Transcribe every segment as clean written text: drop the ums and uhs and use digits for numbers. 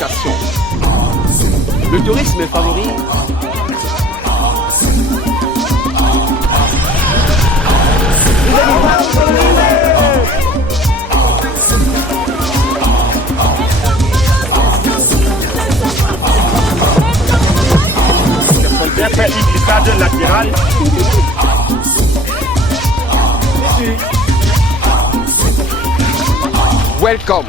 communication. Le tourisme favorise latéral. Welcome.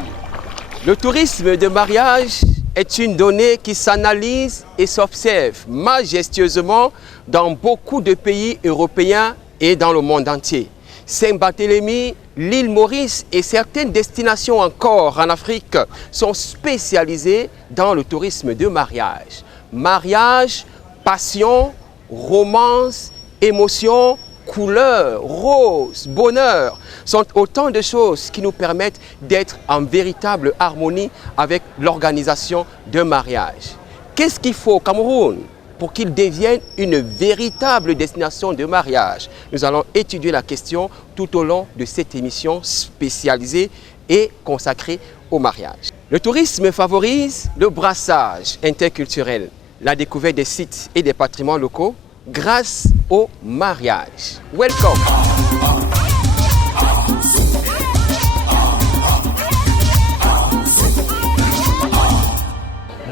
Le tourisme de mariage est une donnée qui s'analyse et s'observe majestueusement dans beaucoup de pays européens et dans le monde entier. Saint-Barthélemy, l'île Maurice et certaines destinations encore en Afrique sont spécialisées dans le tourisme de mariage. Mariage, passion, romance, émotion, couleur, rose, bonheur sont autant de choses qui nous permettent d'être en véritable harmonie avec l'organisation d'un mariage. Qu'est-ce qu'il faut au Cameroun pour qu'il devienne une véritable destination de mariage? Nous allons étudier la question tout au long de cette émission spécialisée et consacrée au mariage. Le tourisme favorise le brassage interculturel, la découverte des sites et des patrimoines locaux grâce au mariage. Welcome!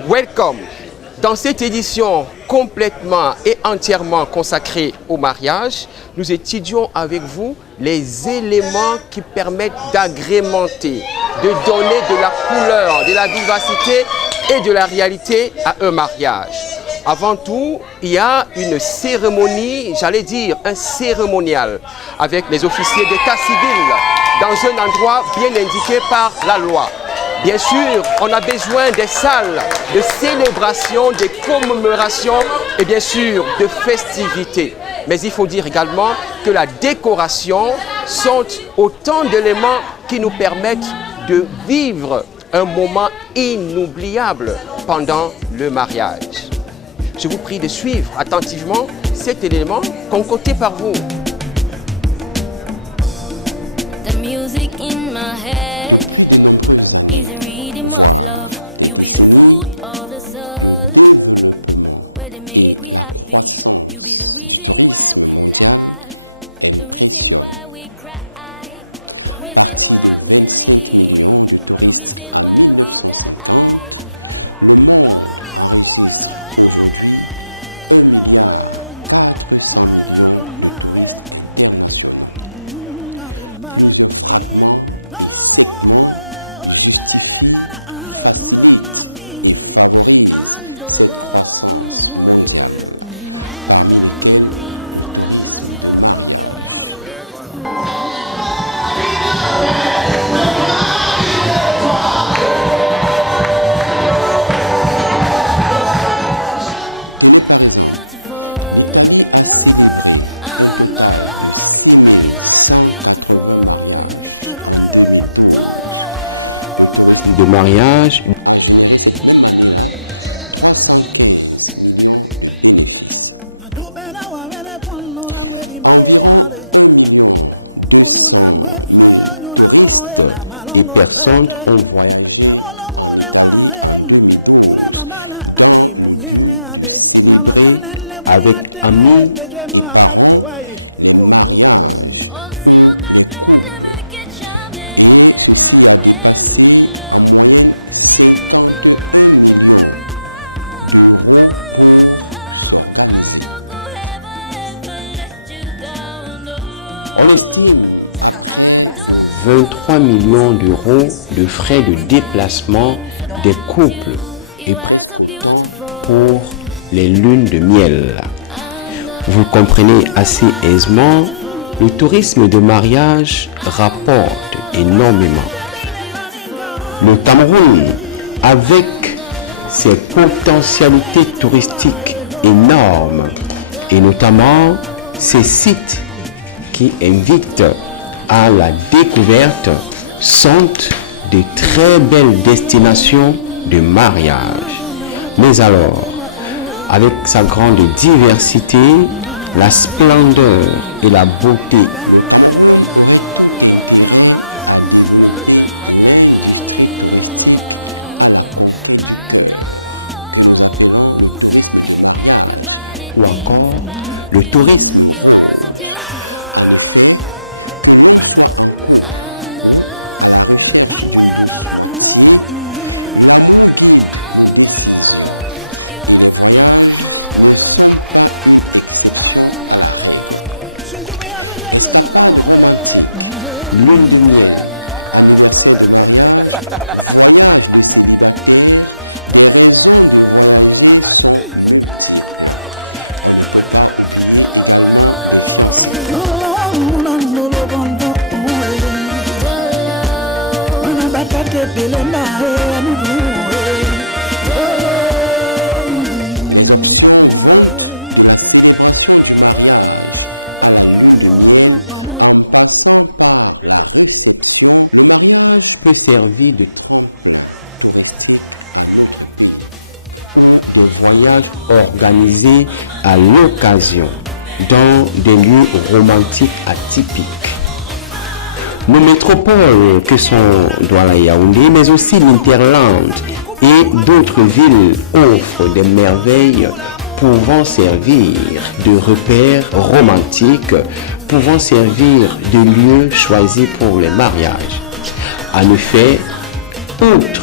Welcome! Dans cette édition complètement et entièrement consacrée au mariage, nous étudions avec vous les éléments qui permettent d'agrémenter, de donner de la couleur, de la vivacité et de la réalité à un mariage. Avant tout, il y a une cérémonie, j'allais dire un cérémonial, avec les officiers d'état civil dans un endroit bien indiqué par la loi. Bien sûr, on a besoin des salles de célébration, de commémoration et bien sûr de festivités. Mais il faut dire également que la décoration sont autant d'éléments qui nous permettent de vivre un moment inoubliable pendant le mariage. Je vous prie de suivre attentivement cet élément concocté par vous. The music in my head is a rhythm of love. You be the food of the soul. Where they make we happy. You be the reason why we laugh. The reason why we cry. The reason why we live. The reason why we die. De mariage. Des personnes ont voyagé avec amis. On estime 23 millions d'euros de frais de déplacement des couples et pour les lunes de miel. Vous comprenez assez aisément, le tourisme de mariage rapporte énormément. Le Cameroun, avec ses potentialités touristiques énormes et notamment ses sites qui invitent à la découverte, sont de très belles destinations de mariage. Mais alors, avec sa grande diversité, la splendeur et la beauté ou encore le tourisme. Peut servir de voyages organisés à l'occasion dans des lieux romantiques atypiques. Nos métropoles que sont Douala et Yaoundé, mais aussi l'Interland et d'autres villes offrent des merveilles pouvant servir de repères romantiques, pouvant servir de lieux choisis pour les mariages. En effet, outre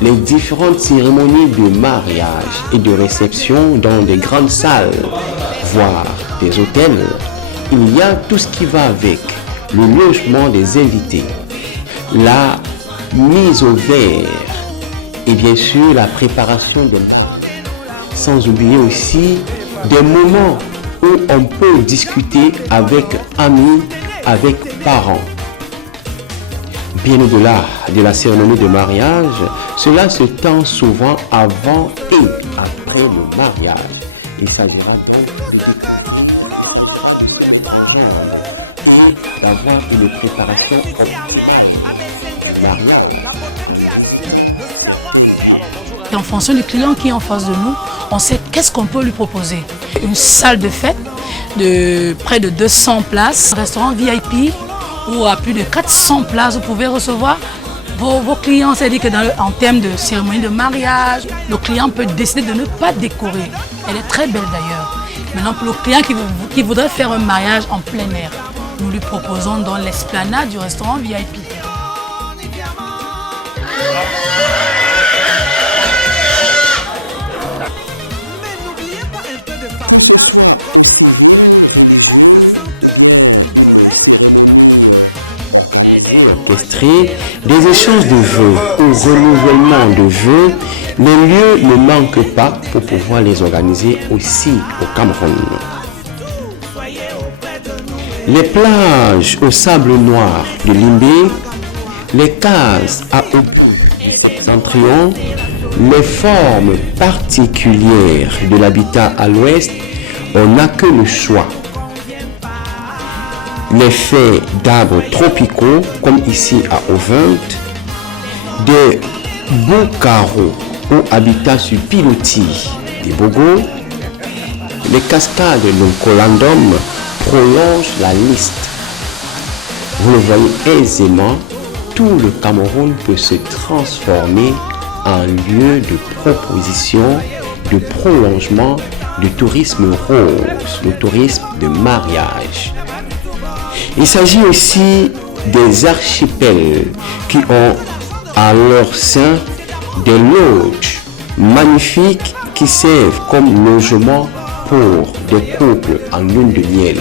les différentes cérémonies de mariage et de réception dans des grandes salles, voire des hôtels, il y a tout ce qui va avec: le logement des invités, la mise au vert et bien sûr la préparation des mariages. Sans oublier aussi des moments où on peut discuter avec amis, avec parents. Bien au-delà de la cérémonie de mariage, cela se tend souvent avant et après le mariage. Il s'agira donc d'avoir une préparation optimale. En fonction du client qui est en face de nous, on sait qu'est-ce qu'on peut lui proposer. Une salle de fête de près de 200 places, un restaurant VIP ou à plus de 400 places, vous pouvez recevoir vos clients. C'est-à-dire qu'en termes de cérémonie de mariage, le client peut décider de ne pas décorer. Elle est très belle d'ailleurs. Maintenant, pour le client qui voudrait faire un mariage en plein air, nous lui proposons dans l'esplanade du restaurant VIP. Orchestré des échanges de vœux ou renouvellement de vœux, les lieux ne manquent pas pour pouvoir les organiser aussi au Cameroun. Les plages au sable noir de Limbé, les cases à septentrion, les formes particulières de l'habitat à l'ouest, on n'a que le choix. Les faits d'arbres tropicaux, comme ici à Ovent, des beaux carreaux ou habitats sur pilotis des bogos, les cascades de l'Oncolandum prolongent la liste. Vous le voyez aisément, tout le Cameroun peut se transformer en lieu de proposition, de prolongement du tourisme rose, le tourisme de mariage. Il s'agit aussi des archipels qui ont à leur sein des lodges magnifiques qui servent comme logement pour des couples en lune de miel.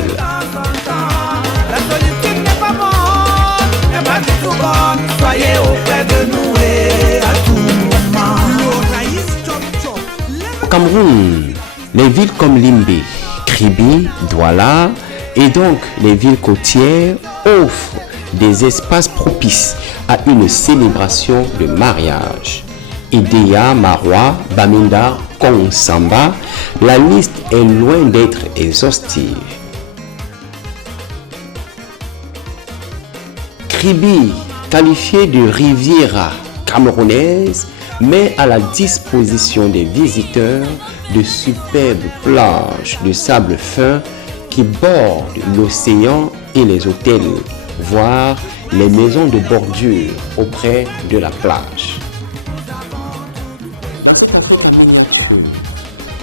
Au Cameroun, les villes comme Limbé, Kribi, Douala et donc les villes côtières offrent des espaces propices à une célébration de mariage. Idéa, Marois, Bamenda, Kong-Samba, la liste est loin d'être exhaustive. Kribi, qualifié de Riviera camerounaise, met à la disposition des visiteurs de superbes plages de sable fin qui bordent l'océan et les hôtels, voire les maisons de bordure auprès de la plage.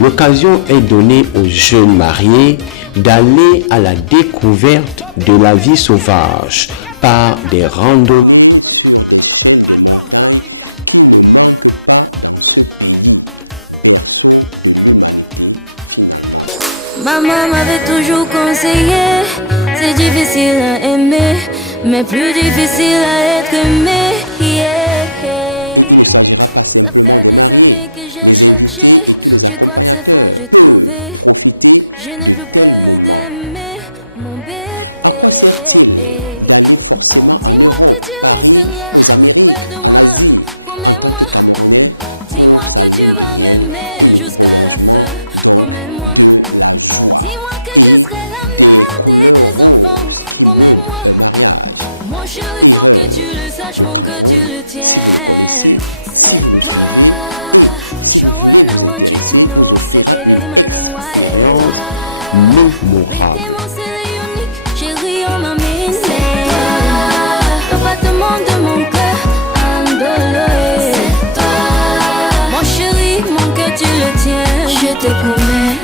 l'occasion est donnée aux jeunes mariés d'aller à la découverte de la vie sauvage par des randonnées. Maman m'avait toujours conseillé, c'est difficile à aimer, mais plus difficile à être aimé. Yeah. Ça fait des années que j'ai cherché, je crois que cette fois j'ai trouvé. Je n'ai plus peur d'aimer mon bébé. Dis-moi que tu resteras près de moi, promets-moi. Dis-moi que tu vas m'aimer jusqu'à la fin, promets-moi. Dis-moi que je serai la mère de tes enfants, promets-moi. Mon chéri, faut que tu le saches, mon que tu le tiens. C'est toi. Show when I want you to know, c'est bébé m'a dit moi. Bébé mon c'est unique, chéri on m'a mis. C'est toi. Le battement de mon cœur, andolé. C'est toi. Mon chéri, mon cœur tu le tiens, je te promets.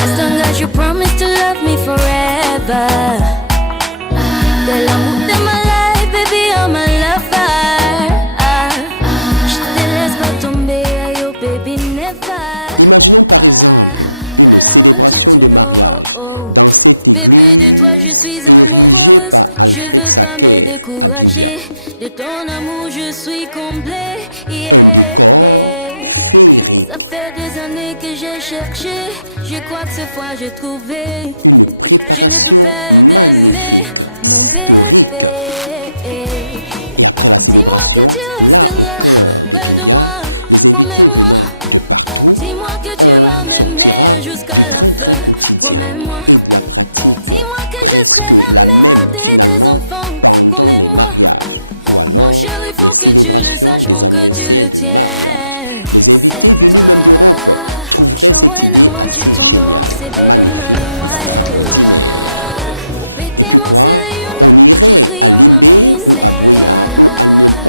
As long as you promise to love me forever. De l'amour de ma life, baby, I'm a lover. Je te laisse pas tomber, ayo, baby, never. But I want you to know, bébé, de toi je suis amoureuse. Je veux pas me décourager. De ton amour je suis comblée. Yeah. Ça fait des années que j'ai cherché, je crois que cette fois j'ai trouvé. Je n'ai plus peur d'aimer mon bébé. Dis-moi que tu resteras près de moi, promets-moi. Dis-moi que tu vas m'aimer jusqu'à la fin, promets-moi. Dis-moi que je serai la mère de tes enfants, promets-moi. Mon chéri, faut que tu le saches, mon que tu le tiens. C'est toi. Show when I want you to know, c'est bébé m'a c'est toi. Bébé mon c'est unique, chéri on m'a mis.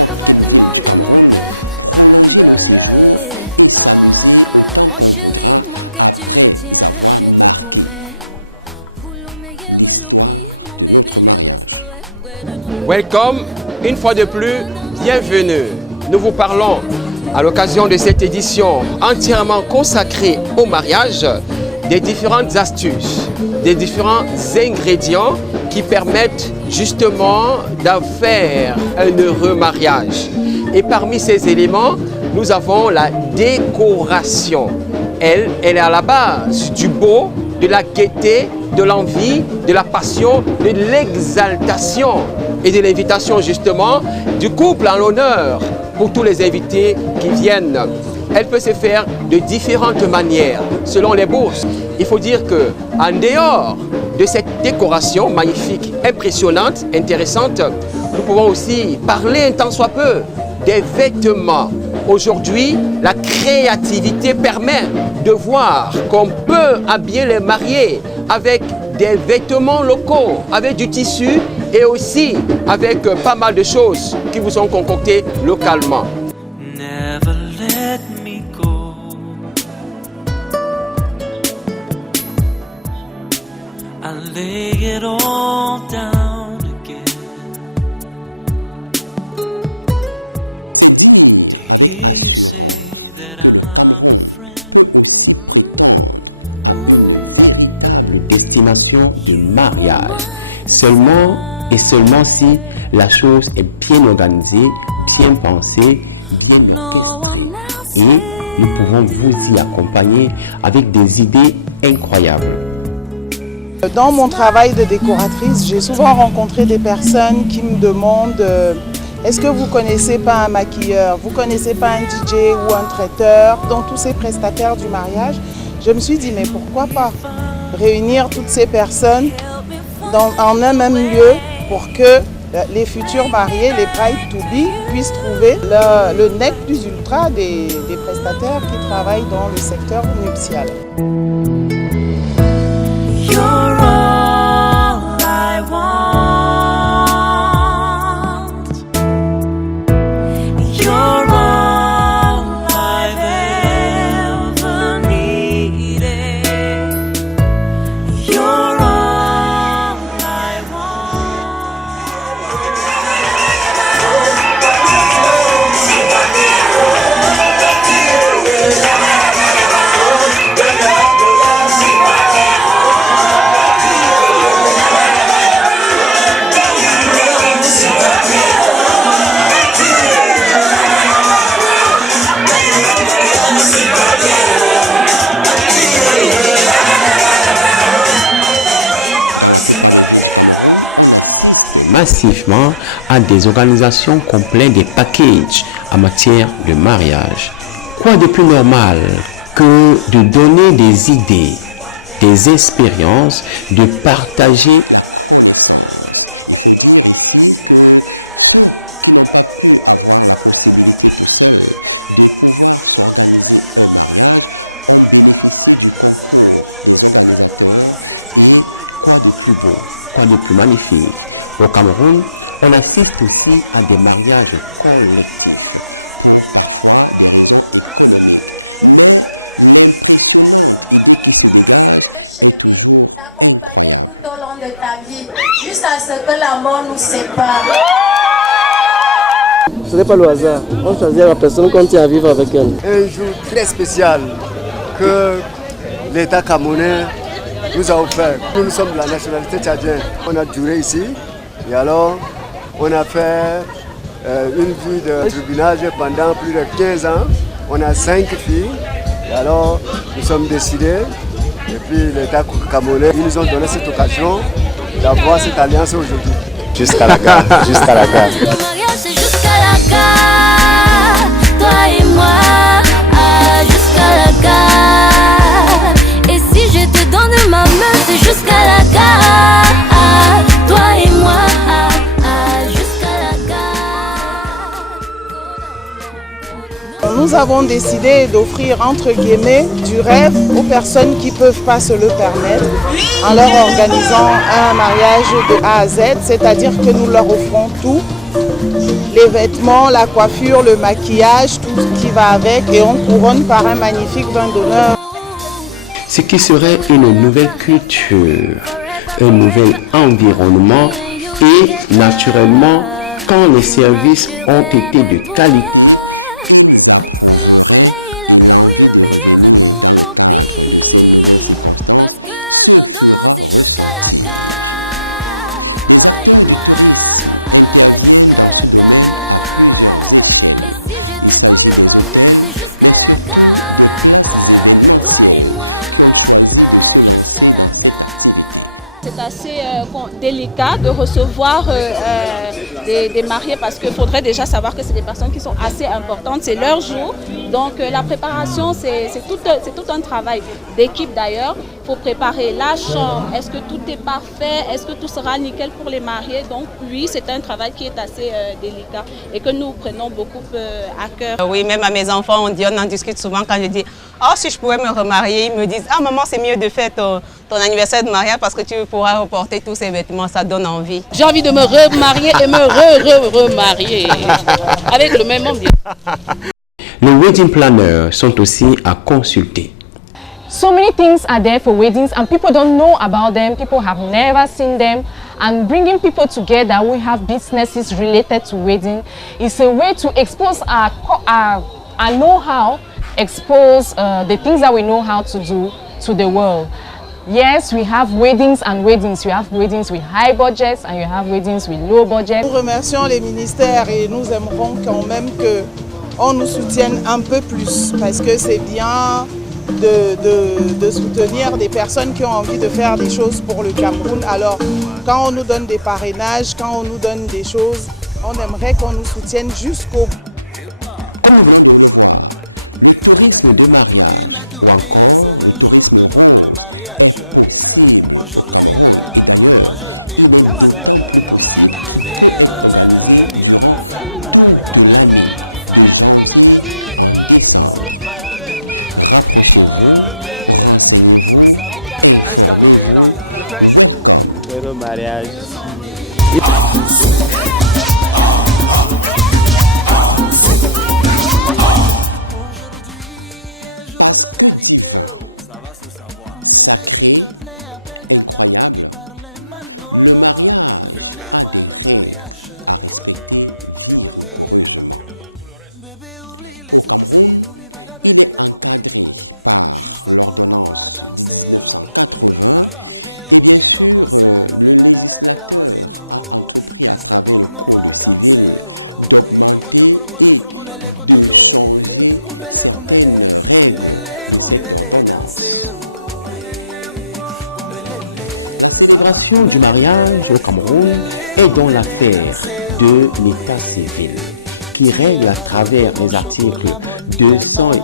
Le battement de mon cœur, andolé. Mon chéri, mon cœur tu le tiens, je te promets. Pour le meilleur et le pire, mon bébé je resterai près de toi. Welcome, une fois de plus, bienvenue. Nous vous parlons à l'occasion de cette édition entièrement consacrée au mariage, des différentes astuces, des différents ingrédients qui permettent justement d'en faire un heureux mariage. Et parmi ces éléments, nous avons la décoration. Elle est à la base du beau, de la gaieté, de l'envie, de la passion, de l'exaltation et de l'invitation justement du couple en l'honneur pour tous les invités qui viennent. Elle peut se faire de différentes manières selon les bourses. Il faut dire que en dehors de cette décoration magnifique, impressionnante, intéressante, nous pouvons aussi parler un tant soit peu des vêtements. Aujourd'hui, la créativité permet de voir qu'on peut habiller les mariés avec des vêtements locaux, avec du tissu et aussi avec pas mal de choses qui vous sont concoctées localement. Never let me go. I lay it all down again to hear you say that I'm your friend. Une destination de mariage. Seulement et seulement si la chose est bien organisée, bien pensée, bien orchestrée. Et nous pouvons vous y accompagner avec des idées incroyables. Dans mon travail de décoratrice, j'ai souvent rencontré des personnes qui me demandent est-ce que vous ne connaissez pas un maquilleur, vous ne connaissez pas un DJ ou un traiteur, donc tous ces prestataires du mariage. Je me suis dit mais pourquoi pas réunir toutes ces personnes en un même lieu pour que les futurs mariés, les bride-to-be, puissent trouver le nec plus ultra des prestataires qui travaillent dans le secteur nuptial. You're all I want. massivement à des organisations complètes des packages en matière de mariage. Quoi de plus normal que de donner des idées, des expériences, de partager quoi de plus beau, quoi de plus magnifique. Au Cameroun, on assiste aussi à des mariages collectifs. Chérie, t'accompagner tout au long de ta vie, jusqu'à ce que la mort nous sépare. Ce n'est pas le hasard. On choisit la personne qu'on tient à vivre avec elle. Un jour très spécial que l'État camerounais nous a offert. Nous sommes de la nationalité tchadienne. On a duré ici et alors on a fait une vie de tribunage pendant plus de 15 ans. On a 5 filles et alors nous sommes décidés. Et puis l'État camerounais, ils nous ont donné cette occasion d'avoir cette alliance aujourd'hui. Jusqu'à la gare, jusqu'à la gare. Le mariage c'est jusqu'à la gare, toi et moi, jusqu'à la gare. Et si je te donne ma main, c'est jusqu'à la gare, toi et moi, jusqu'à la gare. Nous avons décidé d'offrir entre guillemets du rêve aux personnes qui ne peuvent pas se le permettre en leur organisant un mariage de A à Z, c'est-à-dire que nous leur offrons tout, les vêtements, la coiffure, le maquillage, tout ce qui va avec et on couronne par un magnifique vin d'honneur. Ce qui serait une nouvelle culture, un nouvel environnement et naturellement quand les services ont été de qualité. Le soleil et la pluie, le meilleur est pour le pire. Parce que l'un de l'autre, c'est jusqu'à la gare. Toi et moi, jusqu'à la gare. Et si je te donne ma main, c'est jusqu'à la gare. Toi et moi, jusqu'à la gare. C'est assez délicat de recevoir des mariés parce qu'il faudrait déjà savoir que c'est des personnes qui sont assez importantes, c'est leur jour. Donc la préparation, c'est tout un travail d'équipe d'ailleurs. Il faut préparer la chambre, est-ce que tout est parfait, est-ce que tout sera nickel pour les mariés. Donc oui, c'est un travail qui est assez délicat et que nous prenons beaucoup à cœur. Oui, même à mes enfants, on en discute souvent quand je dis « Oh, si je pouvais me remarier », ils me disent « Ah maman, c'est mieux de faire ton anniversaire de mariage parce que tu pourras reporter tous ces vêtements, ça donne envie. » J'ai envie de me remarier et me remarier avec le même homme. Les wedding planners sont aussi à consulter. So many things are there for weddings and people don't know about them, people have never seen them, and bringing people together, we have businesses related to wedding. It's a way to expose our know-how, expose the things that we know how to do to the world. Yes, we have weddings and weddings. You have weddings with high budgets and you have weddings with low budget. Nous remercions les ministères et nous aimerons quand même qu'on nous soutienne un peu plus parce que c'est bien de soutenir des personnes qui ont envie de faire des choses pour le Cameroun. Alors, quand on nous donne des parrainages, quand on nous donne des choses, on aimerait qu'on nous soutienne jusqu'au bout. Le mariage. La célébration du mariage au Cameroun est dans l'affaire de l'état civil qui règle à travers les articles 200 et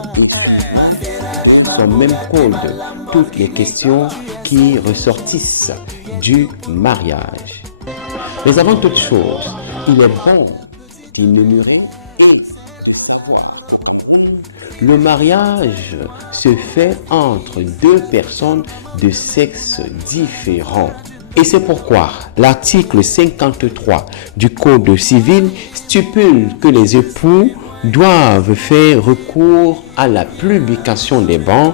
dans le même code toutes les questions qui ressortissent du mariage. Mais avant toute chose, il est bon d'énumérer et de voir. Le mariage se fait entre deux personnes de sexe différent. Et c'est pourquoi l'article 53 du Code civil stipule que les époux doivent faire recours à la publication des bans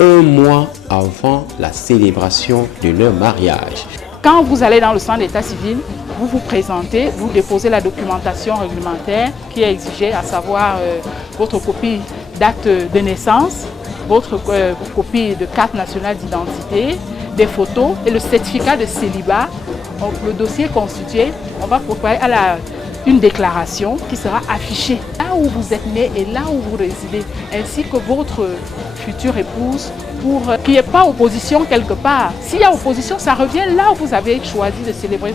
1 mois avant la célébration de leur mariage. Quand vous allez dans le centre d'état civil, vous vous présentez, vous déposez la documentation réglementaire qui est exigée, à savoir votre copie d'acte de naissance, votre copie de carte nationale d'identité, des photos et le certificat de célibat. Donc le dossier constitué, on va préparer une déclaration qui sera affichée là où vous êtes né et là où vous résidez, ainsi que votre future épouse, pour qu'il n'y ait pas opposition quelque part. S'il y a opposition, ça revient là où vous avez choisi de célébrer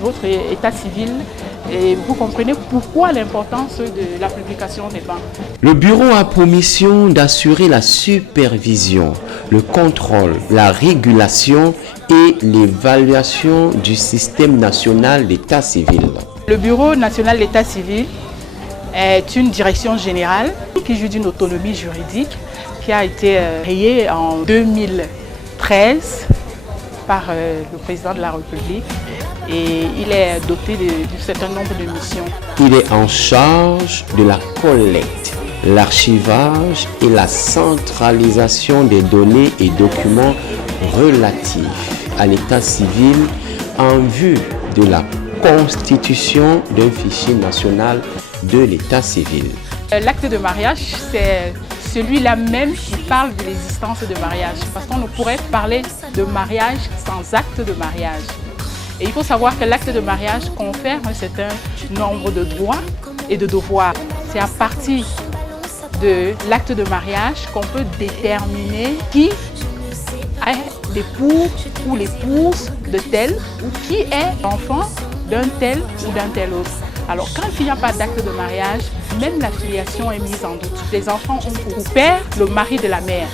votre état civil. Et vous comprenez pourquoi l'importance de la publication des bans. Le bureau a pour mission d'assurer la supervision, le contrôle, la régulation et l'évaluation du système national d'état civil. Le bureau national d'état civil est une direction générale qui joue d'une autonomie juridique qui a été créée en 2013 par le président de la République. Et il est doté d'un certain nombre de missions. Il est en charge de la collecte, l'archivage et la centralisation des données et documents relatifs à l'état civil en vue de la constitution d'un fichier national de l'état civil. L'acte de mariage, c'est celui-là même qui parle de l'existence de mariage, parce qu'on ne pourrait parler de mariage sans acte de mariage. Et il faut savoir que l'acte de mariage confère un certain nombre de droits et de devoirs. C'est à partir de l'acte de mariage qu'on peut déterminer qui est l'époux ou l'épouse de tel ou qui est l'enfant d'un tel ou d'un tel autre. Alors quand il n'y a pas d'acte de mariage, même la filiation est mise en doute. Les enfants ont pour père le mari de la mère.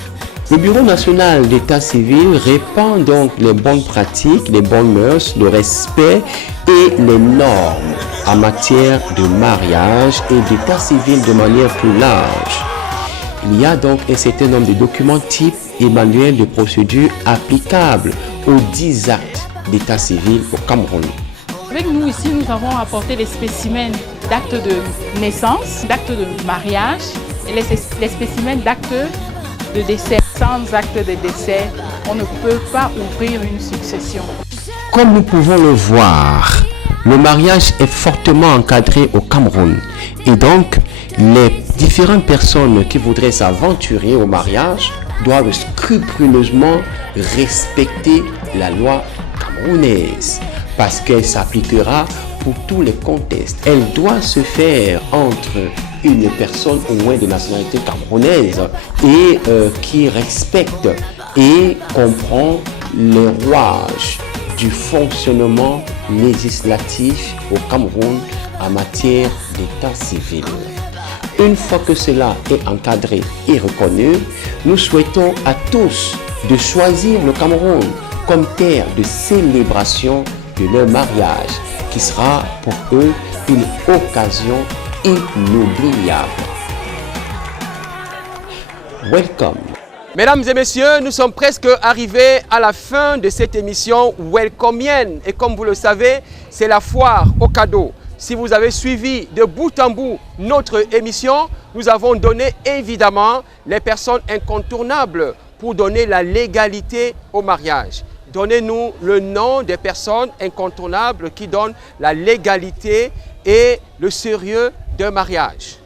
Le Bureau national d'état civil répand donc les bonnes pratiques, les bonnes mœurs, le respect et les normes en matière de mariage et d'état civil de manière plus large. Il y a donc un certain nombre de documents types et manuels de procédure applicables aux 10 actes d'état civil au Cameroun. Avec nous ici, nous avons apporté les spécimens d'actes de naissance, d'actes de mariage et les spécimens d'actes de décès. Sans acte de décès, on ne peut pas ouvrir une succession. Comme nous pouvons le voir, le mariage est fortement encadré au Cameroun. Et donc, les différentes personnes qui voudraient s'aventurer au mariage doivent scrupuleusement respecter la loi camerounaise parce qu'elle s'appliquera pour tous les contextes. Elle doit se faire entre une personne au moins de nationalité camerounaise et qui respecte et comprend les rouages du fonctionnement législatif au Cameroun en matière d'état civil. Une fois que cela est encadré et reconnu, nous souhaitons à tous de choisir le Cameroun comme terre de célébration de leur mariage, qui sera pour eux une occasion inoubliable. Welcome. Mesdames et messieurs, nous sommes presque arrivés à la fin de cette émission Welcomienne. Et comme vous le savez, c'est la foire aux cadeaux. Si vous avez suivi de bout en bout notre émission, nous avons donné évidemment les personnes incontournables pour donner la légalité au mariage. Donnez-nous le nom des personnes incontournables qui donnent la légalité et le sérieux d'un mariage.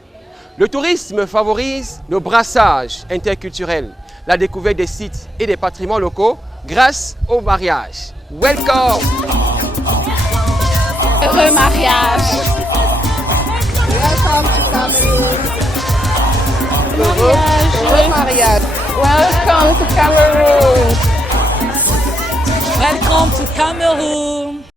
Le tourisme favorise le brassage interculturel, la découverte des sites et des patrimoines locaux grâce au mariage. Welcome! Heureux mariage! Welcome to Cameroon! Heureux mariage! Welcome to Cameroon! Welcome to Cameroon!